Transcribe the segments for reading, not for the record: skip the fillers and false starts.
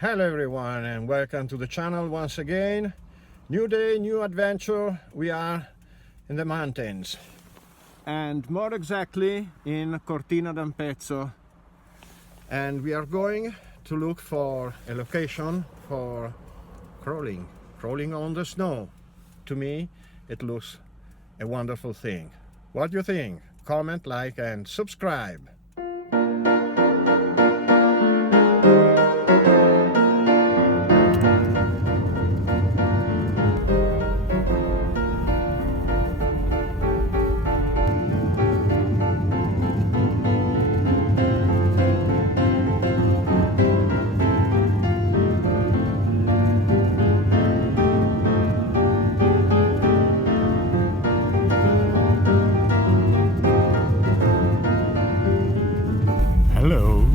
Hello everyone and welcome to the channel once again. New day, new adventure. We are in the mountains and more exactly in Cortina d'Ampezzo, and we are going to look for a location for crawling on the snow. To me it looks a wonderful thing. What do you think? Comment, like and subscribe. Hello.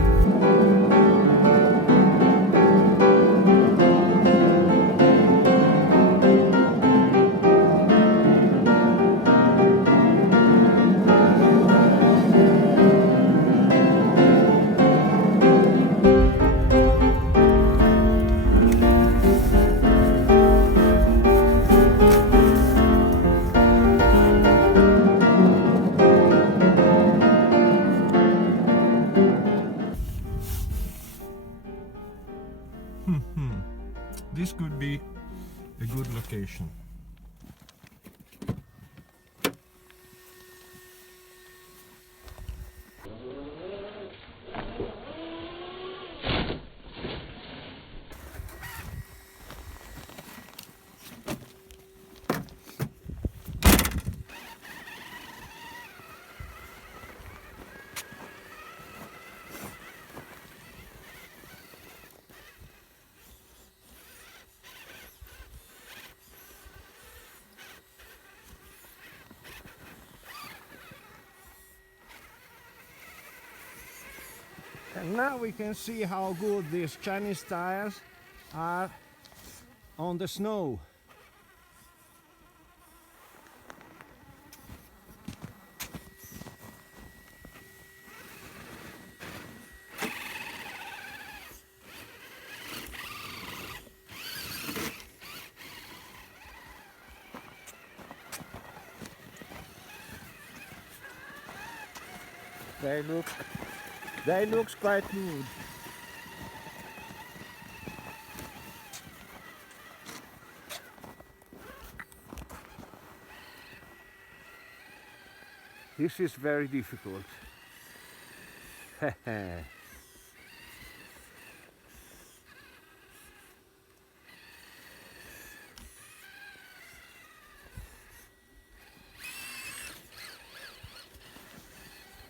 This could be a good location. And now we can see how good these Chinese tires are on the snow. They look quite good. This is very difficult.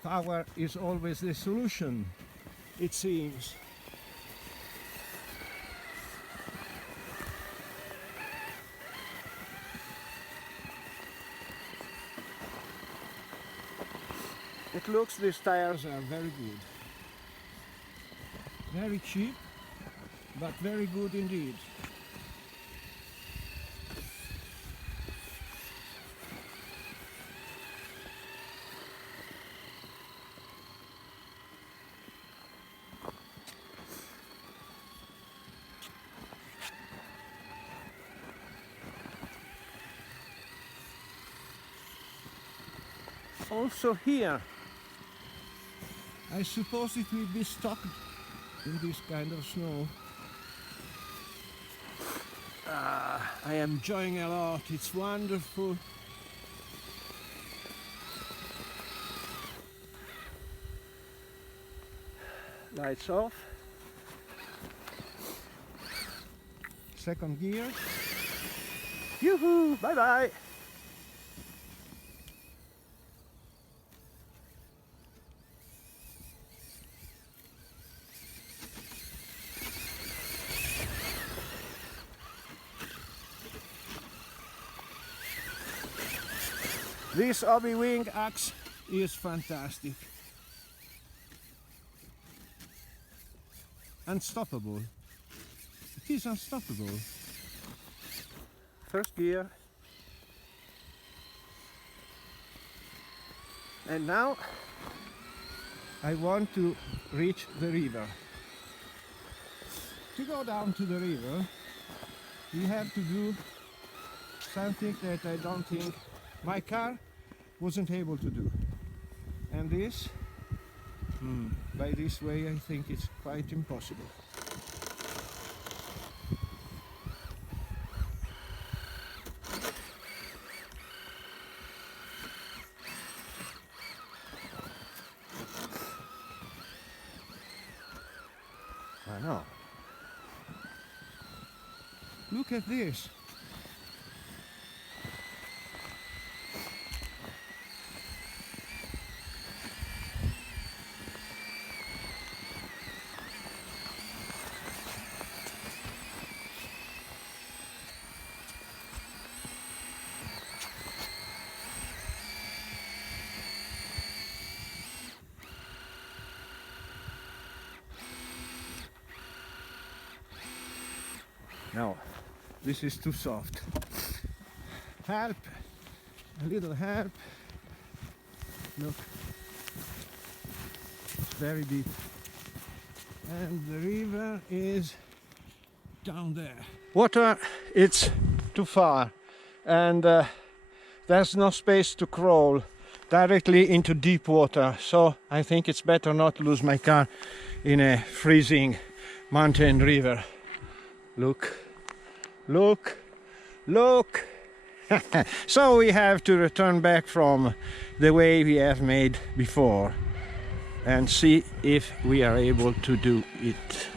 Power is always the solution, it seems. It looks these tires are very good. Very cheap, but very good indeed. Also here, I suppose it will be stuck in this kind of snow. I am enjoying a lot, it's wonderful. Lights off. Second gear. Yoo-hoo! Bye-bye! This Obi Wing axe is fantastic. Unstoppable. It is unstoppable. First gear. And now I want to reach the river. To go down to the river, you have to do something that I don't think my car wasn't able to do. And this, by this way, I think it's quite impossible. I know. Look at this. No, this is too soft. Help! A little help. Look, it's very deep. And the river is down there. Water, it's too far. And there's no space to crawl directly into deep water. So I think it's better not to lose my car in a freezing mountain river. Look, look, look. So we have to return back from the way we have made before and see if we are able to do it.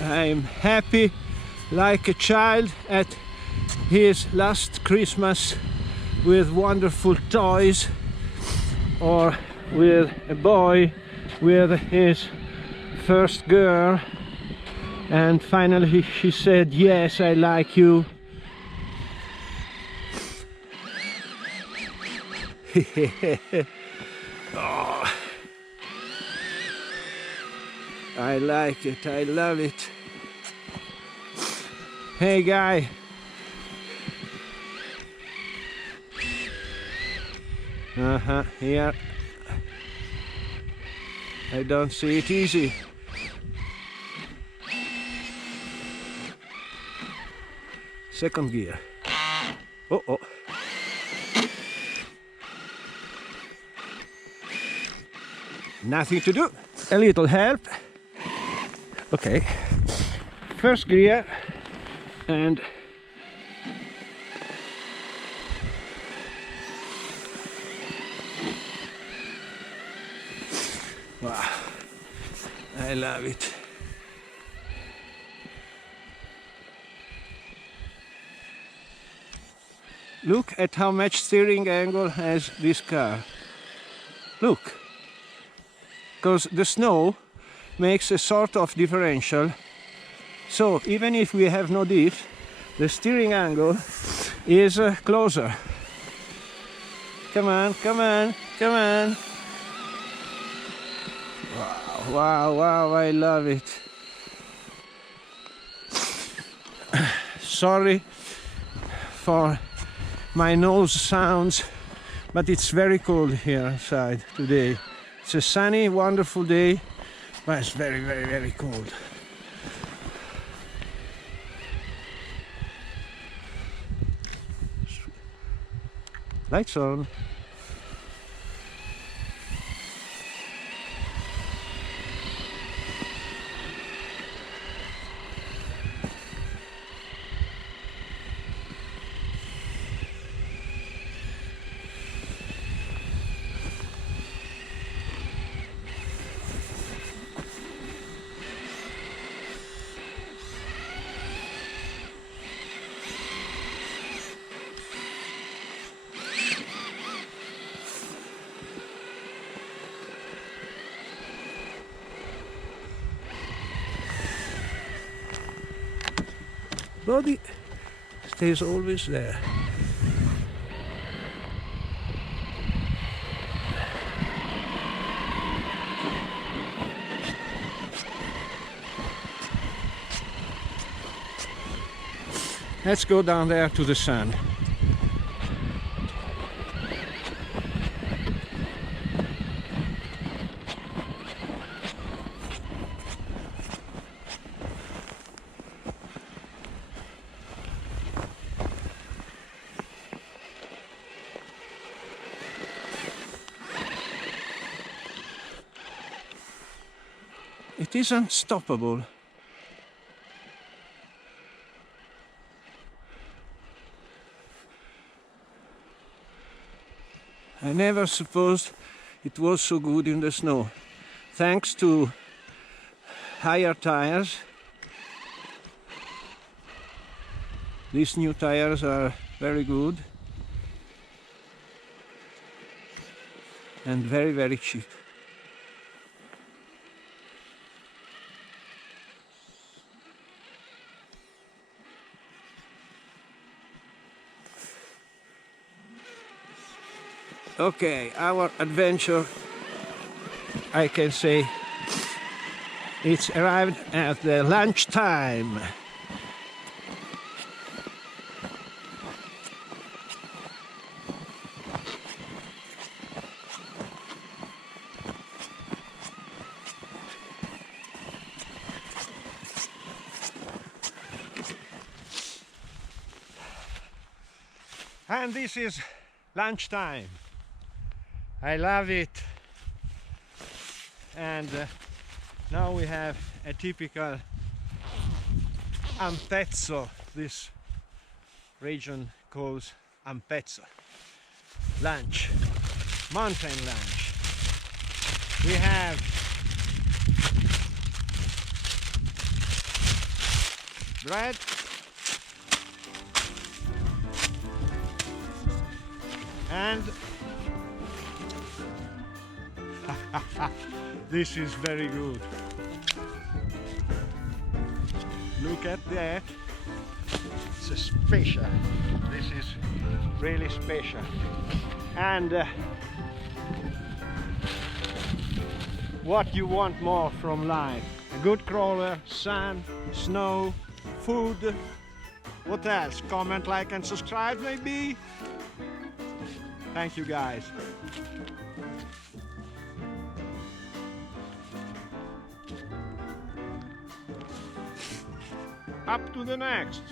I'm happy like a child at his last Christmas with wonderful toys, or with a boy with his first girl, and finally she said, "Yes, I like you." Oh, I like it, I love it. Hey guy. Here. I don't see it easy. Second gear. Oh. Nothing to do. A little help. Okay. First gear. And wow, I love it. Look at how much steering angle has this car. Look, because the snow makes a sort of differential. So even if we have no diff, the steering angle is closer. Come on, come on, come on. Wow, I love it. Sorry for my nose sounds, but it's very cold here outside today. It's a sunny, wonderful day, but it's very, very cold. Lights on. body stays always there. Let's go down there to the sun. It is unstoppable. I never supposed it was so good in the snow. Thanks to higher tires. These new tires are very good and very, very cheap. Okay, our adventure, I can say, it's arrived at the lunchtime. And this is lunchtime. I love it. And now we have a typical Ampezzo. This region calls Ampezzo. Lunch, mountain lunch. We have bread, and this is very good. Look at that. It's a special. This is really special. And what you want more from life? A good crawler, sun, snow, food. What else? Comment, like and subscribe maybe. Thank you guys. Up to the next.